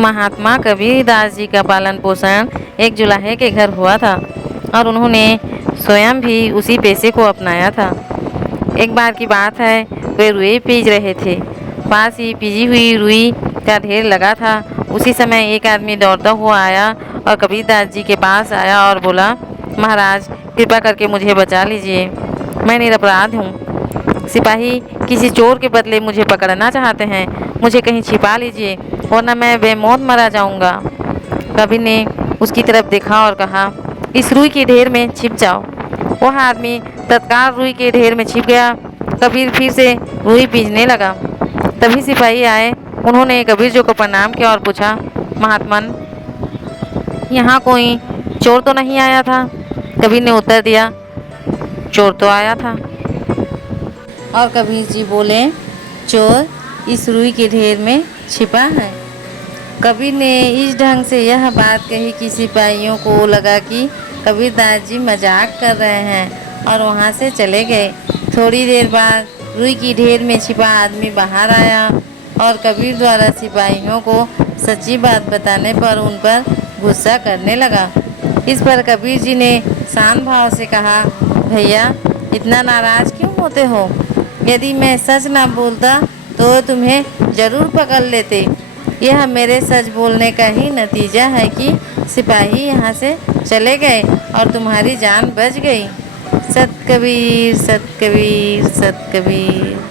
महात्मा कबीरदास जी का पालन पोषण एक जुलाहे के घर हुआ था और उन्होंने स्वयं भी उसी पेशे को अपनाया था। एक बार की बात है, वे रुई पीज रहे थे। पास ही पीजी हुई रुई का ढेर लगा था। उसी समय एक आदमी दौड़ता हुआ आया और कबीरदास जी के पास आया और बोला, महाराज कृपा करके मुझे बचा लीजिए, मैं निरपराध हूँ। सिपाही किसी चोर के बदले मुझे पकड़ना चाहते हैं, मुझे कहीं छिपा लीजिए वरना मैं बेमौत मारा जाऊंगा। कबीर ने उसकी तरफ देखा और कहा, इस रुई के ढेर में छिप जाओ। वह आदमी तत्काल रुई के ढेर में छिप गया। कबीर फिर से रुई पीसने लगा। तभी सिपाही आए। उन्होंने कबीर जी को प्रणाम किया और पूछा, महात्मन यहाँ कोई चोर तो नहीं आया था? कबीर ने उत्तर दिया, चोर तो आया था। और कबीर जी बोले, चोर इस रुई के ढेर में छिपा है। कबीर ने इस ढंग से यह बात कही कि सिपाहियों को लगा कि कबीरदास जी मजाक कर रहे हैं और वहाँ से चले गए। थोड़ी देर बाद रुई की ढेर में छिपा आदमी बाहर आया और कबीर द्वारा सिपाहियों को सच्ची बात बताने पर उन पर गुस्सा करने लगा। इस पर कबीर जी ने शांत भाव से कहा, भैया इतना नाराज क्यों होते हो? यदि मैं सच ना बोलता तो तुम्हें जरूर पकड़ लेते। यह मेरे सच बोलने का ही नतीजा है कि सिपाही यहाँ से चले गए और तुम्हारी जान बच गई। सत कबीर, सत कबीर, सत कबीर।